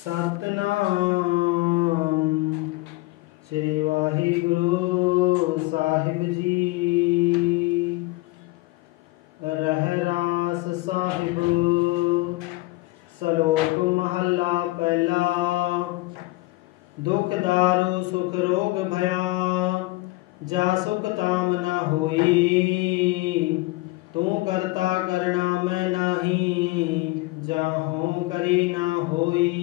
सतनाम श्री वाहिगुरु साहिब जी। रहरास साहिब सलोक महला पहला। दुख दारु सुख रोग भया, जा सुख ताम न होई। तू करता करना मैं नाही, जाहूँ करी ना होई।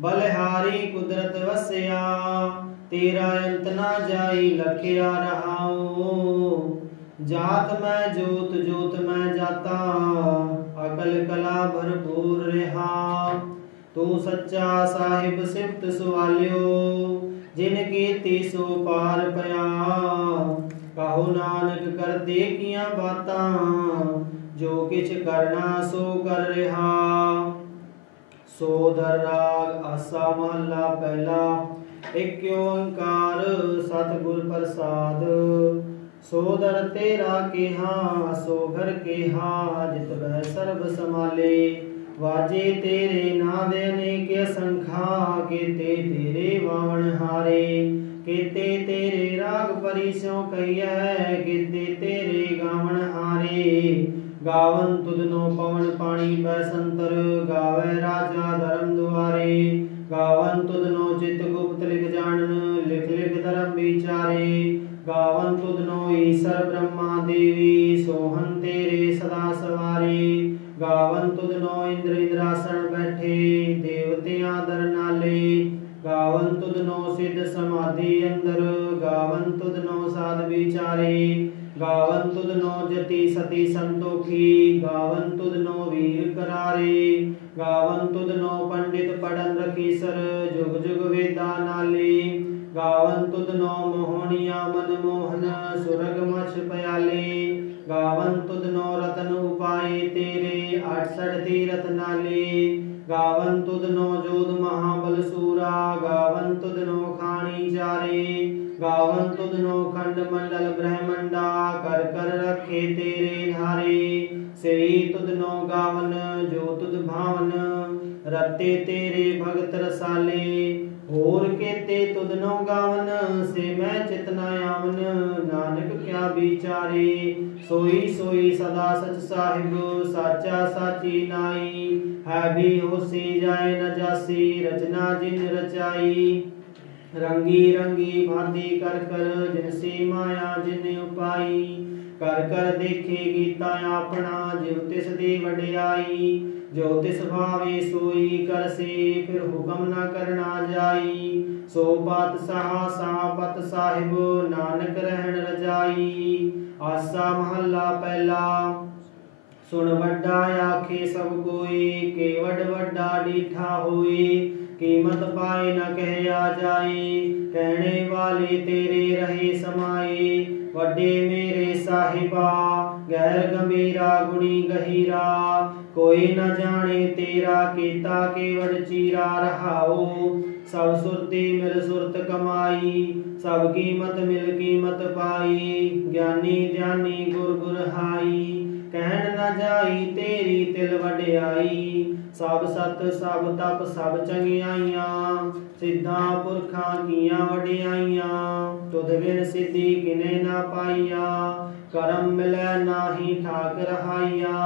बलिहारी कुदरत वस्या, तेरा अंत ना जाई लखिया रहाओ। जात मैं जोत जोत मैं जाता, अकल कला भरपूर रहा। तू सच्चा साहिब सिफत सवालियो, जिन कीती सो पार पया। कहो नानक कर दे किया बातां, जो किछ करना सो कर रहा। सोधर राग आसा महला पहला। एक ओंकार सतगुर प्रसाद। सोदर तेरा केहा सो घर केहा, जित वह सर्ब समाले। वाजे तेरे नाद अनेक असंखा, केते तेरे वावण हारे। केते तेरे राग परिस्यों कहिए, केते तेरे गावण हारे। गावन तुधनो पवन पानी बैसंतर, गावे राजा धर्म दुआरे। गावन तुधनो चित गुप्त लिख जानन, लिख लिख धर्म विचारे। गावन तुधनो ईसर ब्रह्मा देवी, सोहन तेरे सदा सवारे। गावन तुधनो इंद्र इंद्रासन बैठे, देवतियां दर नाले। गावन तुधनो सिद्ध समाधि अंदर, गावन तुधनो साध विचारे। गावन तुधनो जति सती संतोखी, गावन तुधनो वीर करारे। गावन तुधनो पंडित पढ़न रखीसर, जुग जुग वेदा नाले। गावन तुधनो मोहनिया मनमोहन, सुरग मछ पयाले। गावन तुधनो रतन उपाय तेरे, 68 तीरथ नाले। गावन तुधनो जोध महाबल सूरा, गावन तुधनो खानी चारे। गावन तुधनो खंड मंडल ब्रह्मंडा, कर कर रखे तेरे धारे। सेई तुधनो गावन जो तुध भावन, रते तेरे भगत रसाले। होर केते तुधनो गावन, से मैं चितना आवन। नानक क्या विचारे, सोई सोई सदा सच साहिब। साचा साची नाई, है भी होसी जाए न जासी। रचना जिन रचाई, रंगी रंगी भांति कर कर। जिनसी माया जिन उपाई, कर कर देखे गीता अपना। जिव तिस दी वड्याई, जो तिस भावे सोई करसे। फिर हुक्म न करना जाई, सो पातशाह सापत साहिब। नानक रहन रजाई। आसा महला पहला। सुन वड्डा आखे सब कोई, केवड वड्डा डीठा होई। कीमत पाए न कहया जाए, कहने वाले तेरे रहे समाए। वड्डे मेरे साहिबा, गैर गंभीरा गुणी गहीरा। कोई न जाने तेरा केता केवड चीरा रहाओ। सब सुरती मिल सुरत कमाई, सब कीमत मिल कीमत पाई। ज्ञानी ध्यानी गुर गुर हाई, कहन न जाई तेरी तिल वड्याई। सब सत सब तप सब चंगियाइयां, सिद्धा पुरखा कीया वड्याइयां। तुध बिन सिद्धि किने ना पाइया, करम मिलै नाही ठाक रहाइया।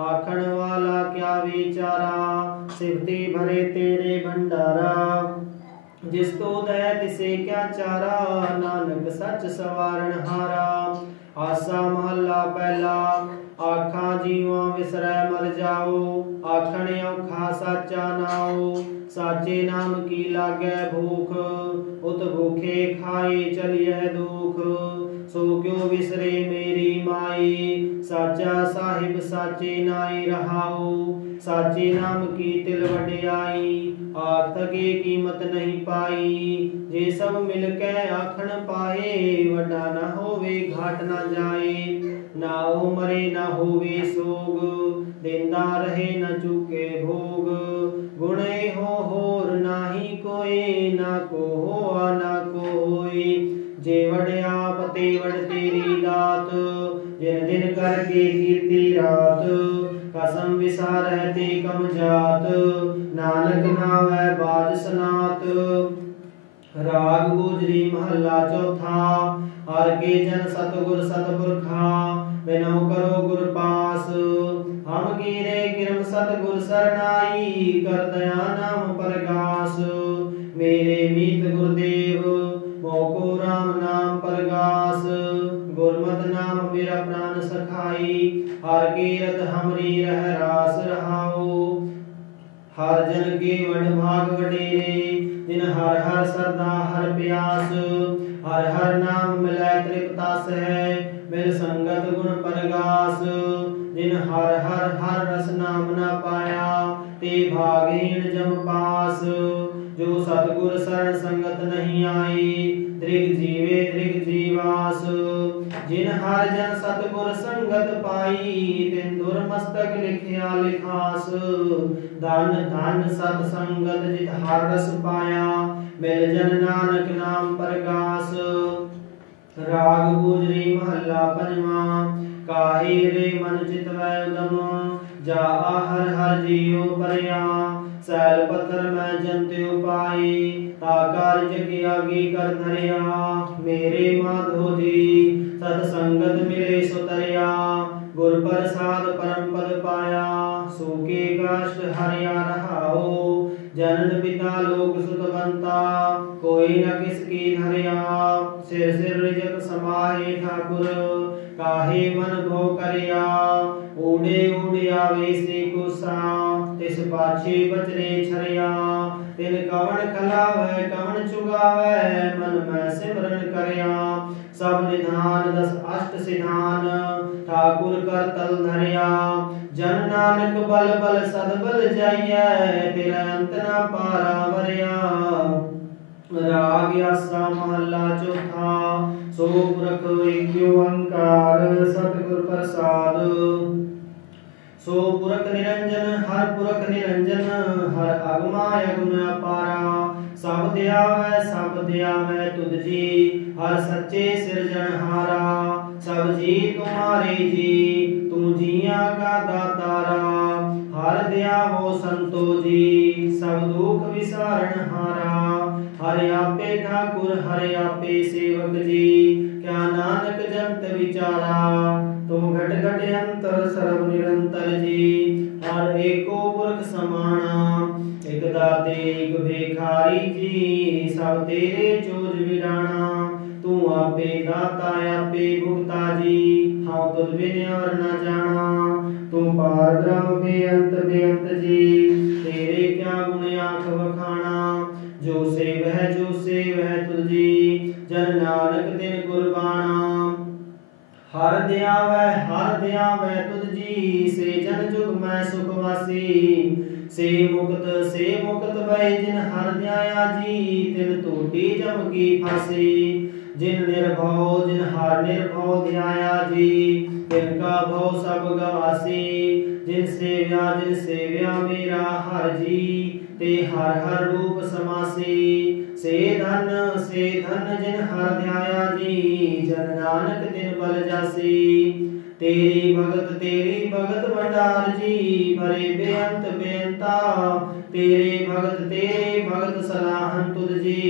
आखण वाला क्या विचारा, सिफती भरे तेरे भंडारा। जिस तो दया तिसे क्या चारा, नानक सच सवारण हारा। आसा महला पहला। आखा जीवा विसरै मर जाओ, आखण औखा साचा नाओ। साचे नाम की लागै भूख, उत भूखे खाए चलिए दुख। सो क्यों विसरे मेरी माई, साचा साहिब साचे नाई रहाओ। साचे नाम की तिल वड्याई, आख थके कीमत नहीं पाई। जे सब मिलकै आखण पाए, वड्डा न होवे घाट न जाए। नाओ मरे न होवे सोग, देंदा रहे न चूके भोग। गुणे हो होर नाही कोई, ना को होआ ना को होई। जे वड्या पते वड तेरी दात, जिन दिन करके कीर्ति रात। कसम विसारह ते कम जात, नानक नावै सतपुरखा बिनो करो गुर पास। हम गिरे गिरम सतगुर सरनाई कर दया नाम प्रकाश। मेरे मीत गुरुदेव मोको राम नाम प्रगास। गुरमत नाम मेरा प्राण सखाई हर कीरत हमरी रह रास रहाओ। हर जन के वड भाग वडेरे जिन हर हर सरदा हर प्यास। हर हर नाम मिलै तृप्तास है मिल संगत गुण परगास। जिन हर हर हर रस नाम न पाया ते भागहीन जम पास। जो सतगुर शरण संगत नहीं आई दृग जीवे दृग जीवास। जिन हर जन सतगुर संगत पाई तिन दुर्मस्तक लिखिया लिखास। धन धन सत संगत जित हर रस पाया मिल जन नानक नाम प्रकाश। राग गुजरी महला पंजवा काहे रे मन चितवै उदम। जा हर हर जियो परया सैल पत्थर मैं जंत्यो पाई। ताकार जग आगे कर धरिया मेरे माधो जी सतसंगत मिले सुतरिया। गुर प्रसाद परम पद पाया सूखे काष्ट हरिया रहाओ। जनन पिता लोक सुतवंता कोई न किसकी धरिया। सिर सिर रिजक समाहे ठाकुर काहे मन भो करिया। ऊड़े ऊड़े आवे से कुसा तिस पाछे बचरे छरिया। तिन कवन खलावै कवन चुगावै मन में सिमरन करया। सब निधान दस अष्ट सिधान ठाकुर कर तल धरिया। जन नानक बल बल सदबल जाइए तेरा अंत न पारा वरिया। राग आसा महला चौथा सो पुरख एक ओंकार सतगुर प्रसाद। सो पुरख निरंजन हर पुरख निरंजन हर अगमा अगम अपारा। सब दयावै तुझ जी हर सच्चे सिरजनहारा। सब जी तुम्हारे जी तू जिया का दातारा। हर दया हो संतो जी सब दुख विसारण हारा। हर आपे ठाकुर हर आपे सेवक जी क्या नानक जंत विचारा। तुम घट घट अंतर सर्व निरंतर जी हर एको पुरख समाना। एक दाते एक भिखारी जी सब तेरे चोज विडाना। तू आपे दाता आपे भुगता जी हाँ तुझ बिन और न जाना। तू पार ब्रह्म बेअंत जी तेरे क्या गुण आँख बखाना। जो से वह तुझी जन नानक दिन कुर्बाना। हर दयावै तुझ जी से जन जुग मैं सुखवासी। से मुक्त भय जिन हर दयाया जी तिन टूटी जम की फांसी। जिन हर निर्भव ध्याया जी तिनका भव सब गवासी। जिन सेव्या मेरा हर जी ते हर हर रूप समासी। से धन जिन हर ध्याया जी जन नानक दिन बल जासी। तेरी भगत भंडार जी भरे बेअंता। तेरे भगत सलाहन तुझ जी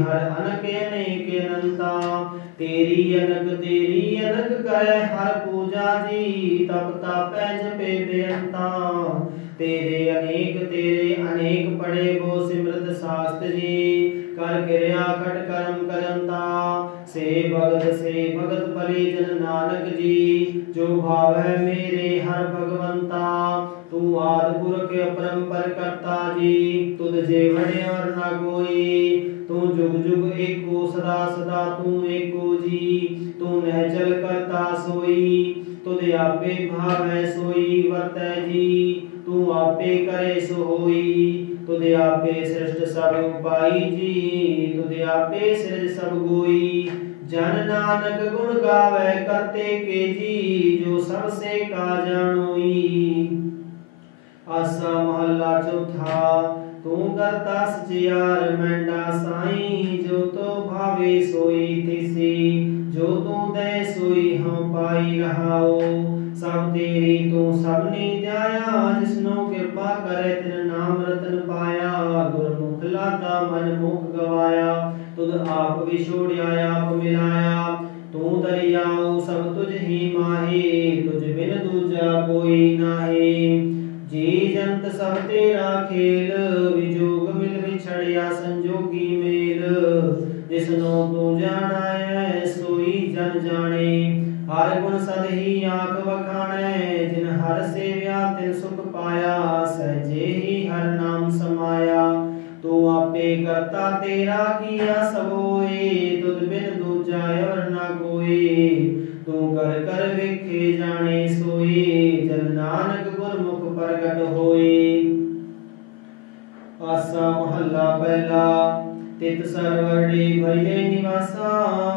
हर अनक अनेक अनंता। तेरी अनक करे हर पूजा जी तप तापै जपे बेअंता। तेरे अनेक पढ़े वो सिमरत शास्त्र जी कर क्रिया खट कर्म करंता। से भगत परे जन नानक जी जो भाव है मेरे हर भगवंता। तू आदि पुरख अपरंपर करता जी तुझ जे वड़े और न कोई। तू जुग जुग एको सदा तू एको जी तू नहचल करता सोई। तुझ आपे भाव है सोई वर्तै जी तू आपे करे सो होई। तुझ आपे सृष्ट सब उपाई जी तुझ आपे सृज सब गोई। जन नानक गुण गावे करते के जी जो सबसे का जानोई। आसा महला चौथा तू करता सचियार मैंडा साई। जो तो भावे सोई तिसी जो तू दे सोई हम पाई रहाओ। सब तेरी तू सबनी ध्याया जिसनो कृपा करे तिन नाम रतन पाया। गुरमुख लाता मन मुख गवाया तुद आप विछोड़िया आप मिलाया। तू दरियाओ सब करता तेरा किया सबोए, तुझ बिन दूजा और न कोई। तू कर कर वेखे जाने सोई, जन नानक गुरमुख प्रगट होई। आसा महला पहला। तित सरवरडी भये निवासा,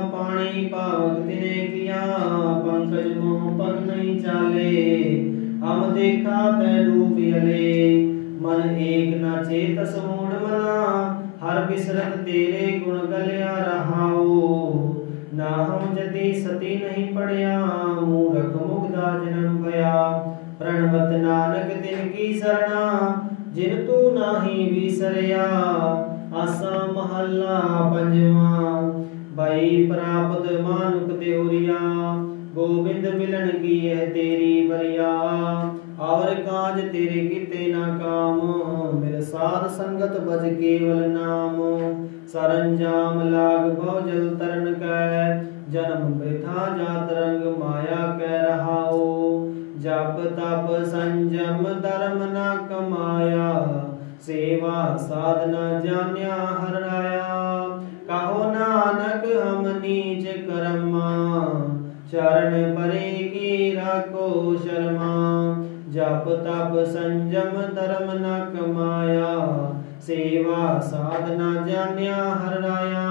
पानी पावक तिने किया, पंकज मोह पग नहीं चाले। हम देखा तै डूब यले, मन एक न चेतस मूढ़ मना, हर बिसरत तेरे गुण गल्या रहाओ। ना हम जति सती नहीं पढ़या, मूरख मुग्धा जन्म भया। प्रणवत नानक तिनकी सरना, जिन तू नाही विसरया। आसा महला पंजवा। भई प्राप्त मानुक देहुरिया, गोविंद मिलन की यह तेरी बरिया। और काज तेरे कीते ना काम, मिल साध संगत भज केवल नाम। सरंजाम लाग भव जल तरन कै, जन्म वृथा जात रंग माया कै रहाओ। जप तप संजम धर्म न कमाया, सेवा साधना जान्या हर राया। कहो नानक हम नीच कर्मा, चरण परे की राखो शर्मा। जप तप संजम धर्म न कमाया, सेवा साधना जान्या हर राया।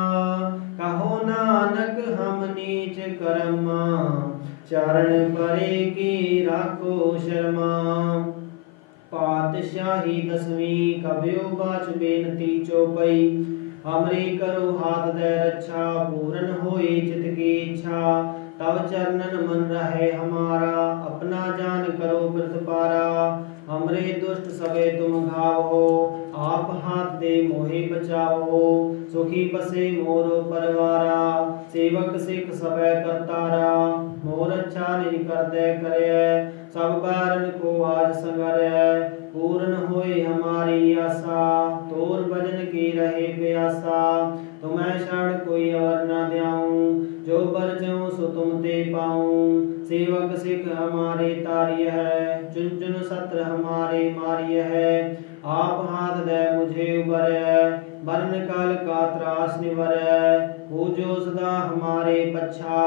कहो नानक हम नीच कर्मा, चरण परे की राखो शर्मा। पातशाही दसवीं कभ्यो बाच बेनती चौपई। हमरी करो हाथ दे रक्षा, पूरन होई चित की इच्छा। तब चरणन मन रहे हमारा, अपना जान करो व्रत पारा। हमरे दुष्ट सबे तुम घावो, आप हाथ दे मोहे बचाओ। सुखी बसे मोरो परवारा, सेवक सिख सबे करतारा। मोर अच्छा निज कर दे करे, सब बारन को आज संगरै। पूर्ण होए हमारी आशा, तोर भजन की रहे प्यासा। तुम्हें शरण कोई और न द्याऊं, जो बर जाऊं सो तुम ते पाऊं। सेवक सिख हमारे तारिय है, चुन चुन सत्र हमारे मारिय है। आप हाथ दे मुझे उबरै, मरण काल का त्रास निवरै। पूजो सदा हमारे पच्छा,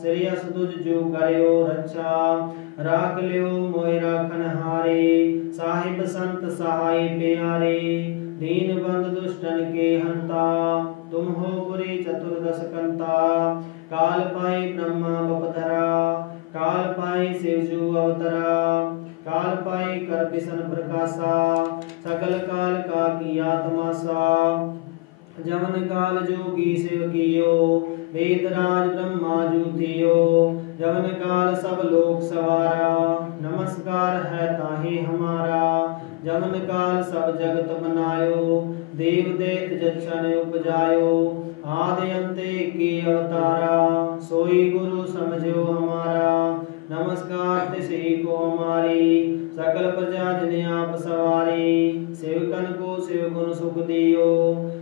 श्रेयस तुझ जो करयो रक्षा। राख लियो मोय राखन हारे, साहिब संत सहाय प्यारे। दीन बंद दुष्टन के हंता, तुम हो पुरी चतुर्दश कंता। काल पाई ब्रह्मा बपधरा, काल पाई शिवजू अवतरा। काल पाई कर बिसन प्रकाशा, सकल काल का किया तमाशा। जमन काल जोगी शिव कियो, वेदराज ब्रह्मा जू थियो। जमन काल सब लोक सवारा, नमस्कार है ताहि हमारा। जमन काल सब जगत बनायो, देव देत जच्छन उपजायो। आदि अंत की अवतारा, सोई गुरु समझो हमारा। नमस्कार तिसी को हमारी, सकल प्रजा जिने आप सवारी। सेवकन को शिव गुण सुख दियो,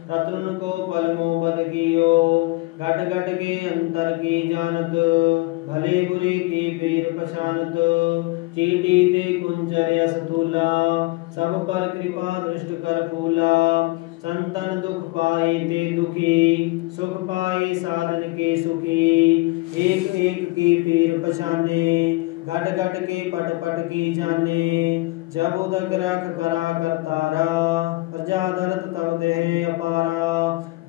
शत्रुन को पल मोह बद कियो। घट घट के अंतर की जानत, भले बुरे की पीर पछानत। चीटी ते कुंचर यस तुला, सब पर कृपा दृष्ट कर फूला। संतन दुख पाई ते दुखी, सुख पाई साधन के सुखी। एक एक की पीर पछाने, घट घट के पट पट की जाने। जब उदक रख करा करतारा, प्रजा धरत तब देह अपारा।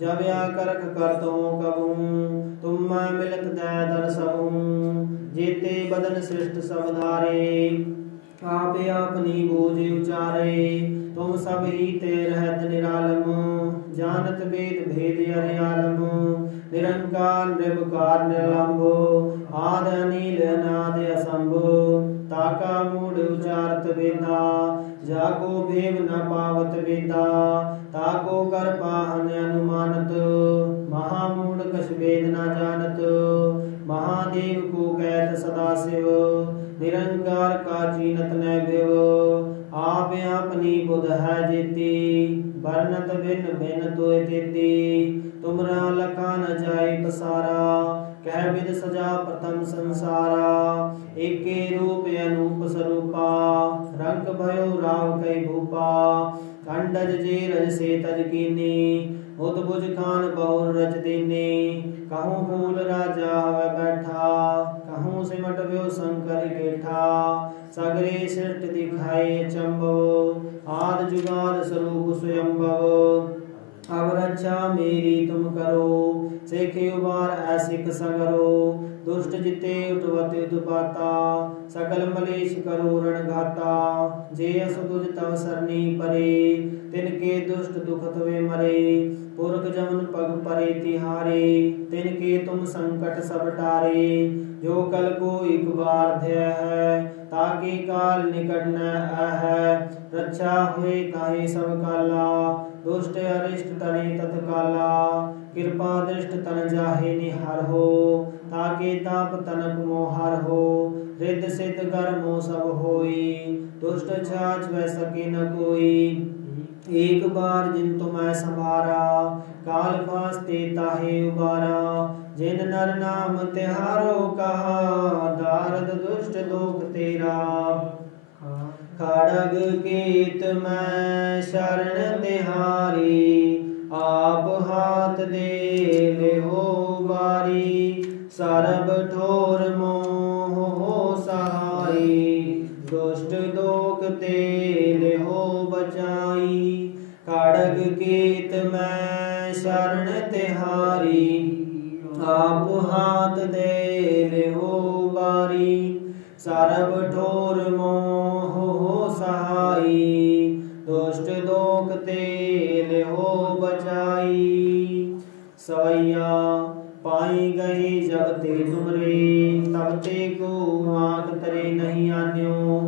जब या करख करतो कबहूँ, तुम मैं मिलत दे दर्शहूँ। जेते बदन सृष्ट सब धारे, आप अपनी बूझ उचारे। तुम सब ही ते रहत निरालम, जानत वेद भेद अर्यालम। निरंकार निर्विकार निर्लंब, आद अनिल अनाद असंभ। ताका मूढ़ उचारत वेदा, जाको भेव न पावत वेदा। ताको कर पाहन अनुमानत, महामूढ़ कछ वेद न जानत। महादेव को कहत सदा शिव, निरंकार का चीनत न भेव। आप अपनी बुध है जेती, वर्णत भिन्न भिन्न तोय तेती। तुमरा लखा न जाय पसारा, कह विद सजा प्रथम संसारा। एके रूप अनूप स्वरूपा, रंग भयो राव कई भूपा। कंठ अंडज जे रज से तज कीनी उद्भुज खान बहुर रच दीनी कहूँ फूल राजा हवै बैठा कहूँ सिमट व्यो शंकर केठा सगरे सृष्टि दिखाए चंबव आद जुगाद स्वरूप स्वयंभव अब रक्षा मेरी तुम करो सेखे उबार ऐसिक सगरो दुष्ट जिते उठवत दुपाता सकल मलेश करो रणघाता जे अस तुझ तव सरनी परे तिनके दुष्ट दुख तवे मरे पुरख जमन पग परे तिहारे तिनके तुम संकट सब टारे जो कल को एक बार ध्यय है ताकि काल निकट न है रक्षा हुए ताहि सब काला दुष्ट अरिष्ट तने तत्काला कृपा दृष्ट तन जाहे निहार हो ताके ताप तनक मोहार हो रिद्ध सिद्ध कर्मो सब होई दुष्ट छाछ वह सके न कोई एक बार जिन तुम्हें संभारा काल फास्ते ताहे उबारा जिन नर नाम तिहारो कहा दारद दुष्ट लोक तेरा खड़ग कीत मैं शरण तिहारी आप हाथ दे ले हो बारी सरब ठोर मोह हो सहाई दुष्ट लोक तेल हो बचाई खड़ग कीत मैं शरण तिहारी आप हाथ दे ले हो बारी सरब ठोर मोह हो सहाई दुष्ट लोक तेल हो बचाई सवैया पाई गई जब ते तुमरे तब ते को आंख तरे नहीं आन्यो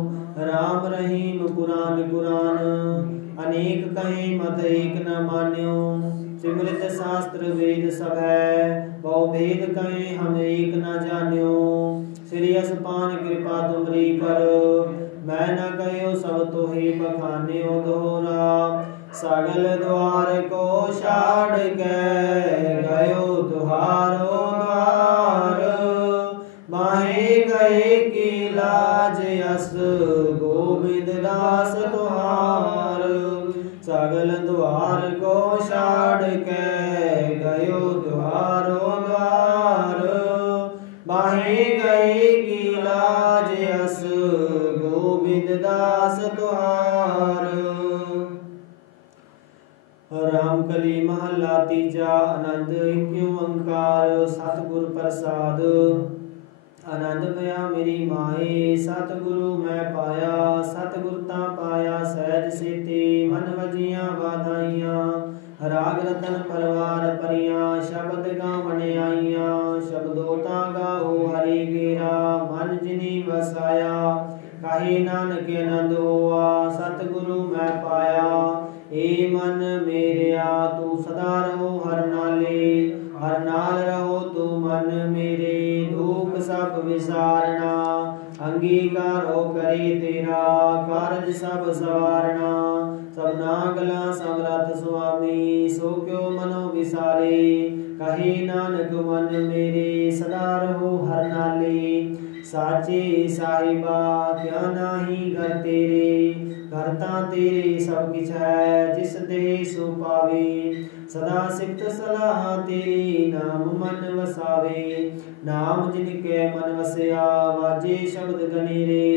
राम रहीम कुरान कुरान अनेक कहे मत एक न मान्यो सिमृत शास्त्र वेद सब है बहु भेद कहे हम एक न जान्यो श्री असपान कृपा तुमरी कर मैं न कहो सब तो ही बखान्यो दोहरा सगल द्वार को छाड़ के गयो तुहारो द्वार माहे गए की लाज यस गोविंद दास तुहार सगल द्वार को छाड़ के गयो तुहारो द्वार माहे गए की लाज यस गोविंद दास तुहार रामकली महला तीजा आनंद क्यों ओंकार सतगुर प्रसाद आनंद भया मेरी माए सतगुरु मैं पाया सतगुरता पाया सहज सेते मन वजियां बाधाइयां राग रतन परवार परियां शब्द गावण आईयां शब्दोता गाओ हरि गेरा मन जिनी वसाया कहे नानक आनंद होआ सतगुरु मैं पाया ए मन मेरिया तू सदा रहो हर नाल रहो तू मन मेरे दुख सब विसारना अंगीकार हो करे तेरा कारज सब सवारना सबना गला समरथ स्वामी सो क्यों मनो विसारे कहे नानक मन मेरे सदा रहो हर नाले साचे साहिबा क्या नाही घर तेरे करता तेरे सब किछ है जिस दे सो पावे सदा सिफत सलाह तेरी नाम मन वसावे नाम जिनके मन वसया वाजे शब्द गनेरे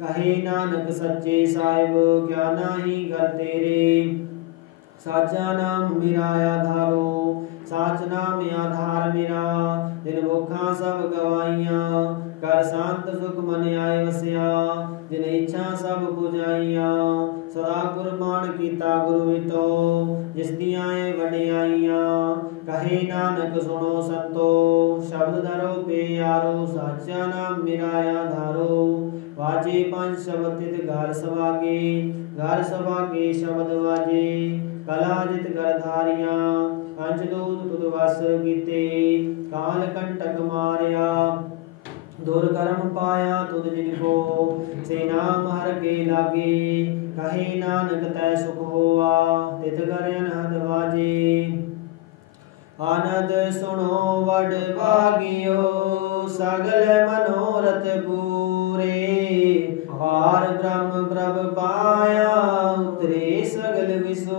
कहे नानक सच्चे साहिब क्या नाही घर तेरे साचा नाम मेरा आधारो साच नाम आधार मेरा जिन भुखा सब गवाइयां कर शांत सुख मन आए वसया जिन इच्छा सब बुझाइयां सदा कुर्बान कीता गुरु वितो जिस दियां वडियाइयां कहे नानक सुनो संतो शब्द धरो पे यारो साचा नाम मेरा आधारो वाजे पंच शब्द तित घर सभागे शब्द वाजे कला जित गरधारियां पंचदूत तुद वस कीते काल कंटक मारिया दुर्कर्म पाया तुद जिनको से नाम हर के लागे कहे नानक तै सुख होआ तित घर अनहद वाजे आनंद सुनो वड भागियो सगल मनोरथ पूरे पार ब्रह्म प्रभ पाया उतरे सगल विसो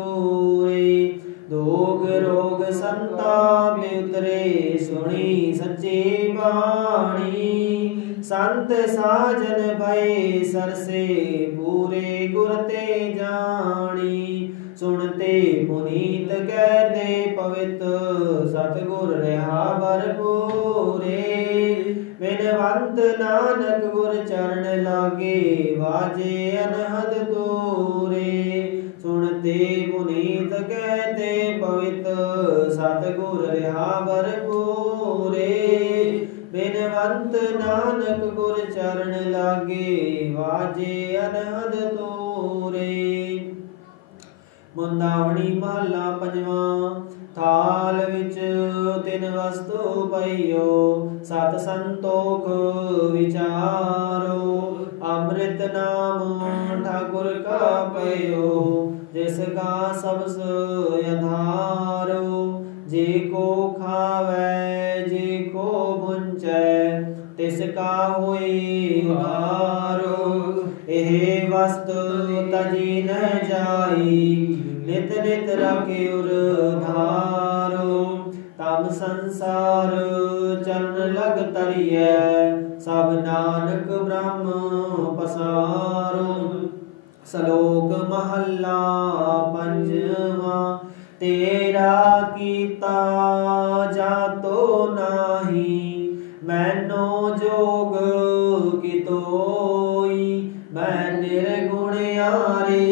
संत साजन भय सरसे पूरे गुर ते जानी सुनते पुनीत कहते पवित सतगुर रहा भरपूरे बिनवंत नानक गुर चरण लागे वाजे अनहद दूरे सुनते पुनीत कहते पवित सतगुर रहा भरपूरे बिनवंत नानक गुर चरण लागे वाजे अनहद दूरे मुंदावणी महला पंजवा थाल विच तिन वस्तु पइयो सत संतोख विचारो अमृत नाम ठाकुर का पइयो जिसका सबस आधारो जे को खावे जे को भुंचै तिसका होई उधारो एह वस्तु तजी न जाई नित नित रखे उधारो तम संसार चरण लग तरिए सब नानक ब्रह्म पसारो सलोक महला पंजवा तेरा कीता जातो नाही मैनो जोग कितोई मैं निर्गुण यारे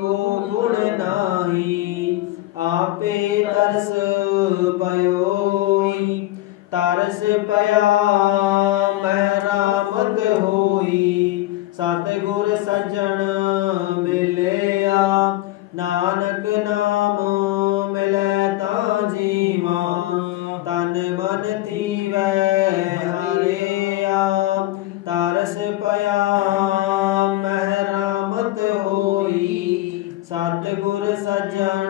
को गुण नाही आपे तरस पयोई तरस पया मेहरामत होई सतगुर सज्जन मिलया नानक नाम मिलै ता जीवा तन मन थीवै हरिया तरस पया मेहरामत होई सतगुर सज्जन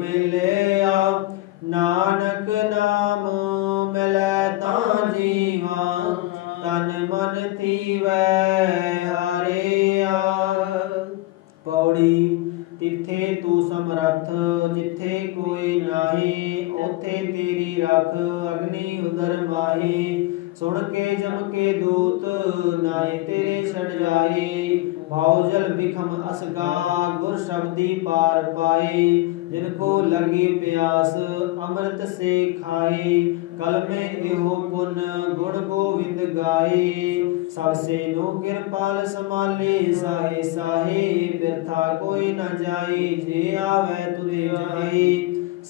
मिलया नानक नाम मिलै ता जीवा तन मन थीवै हरिया पौड़ी तिथे तू समरथ जिथे कोई नाही ओथे तेरी रख अग्नि उदर माही सुन के जम के दूत नाए तेरे छड़ जाए भाव जल बिखम असगा गुर शब्दी पार पाए जिनको लगी प्यास अमृत से खाए कल में एहो पुन गुण गोविंद गाए सबसे नो कृपाल संभाले साहे साहे व्यर्था कोई न जाए जे आवे तुझे जाए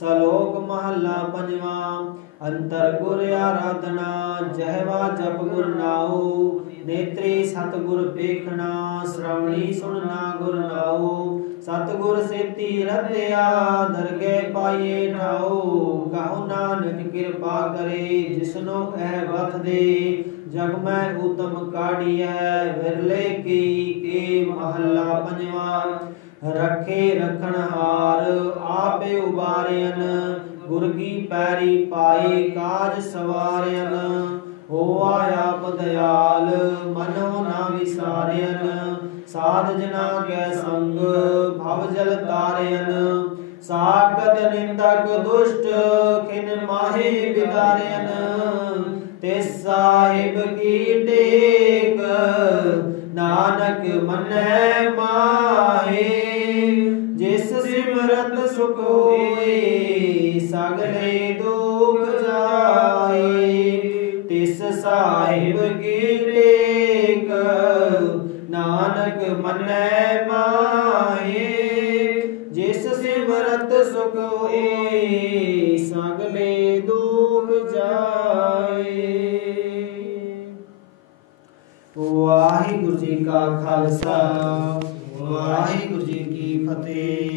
सलोक महला पंजवा अंतर गुर आराधना जहवा जप गुर नाओ नेत्री सतगुर देखना श्रवणी सुनना गुर नाओ सतगुर सेती रत्या दरगे पाइए ठाओ कहो नानक कृपा करे जिसनो ऐ वथ दे जग में उत्तम काढ़ी है विरले की के महला पंजवा रखे रखन हार आपे उबारियन गुर की पैरी पाए काज सवारियन हो आया दयाल मनो ना विसारियन साध जना के संग भव जल तारियन साकत निंदक दुष्ट खिन माहे बिदारियन ते साहिब की टेक नानक मनै माहे जिस सिमरत सुख होए सगले दुख जाए तिस साहिब की टेक नानक मनै माहे जिस सिमरत सुख होए सगले दुख जाए। वाहिगुरु जी का खालसा वाहिगुरु जी की फतेह।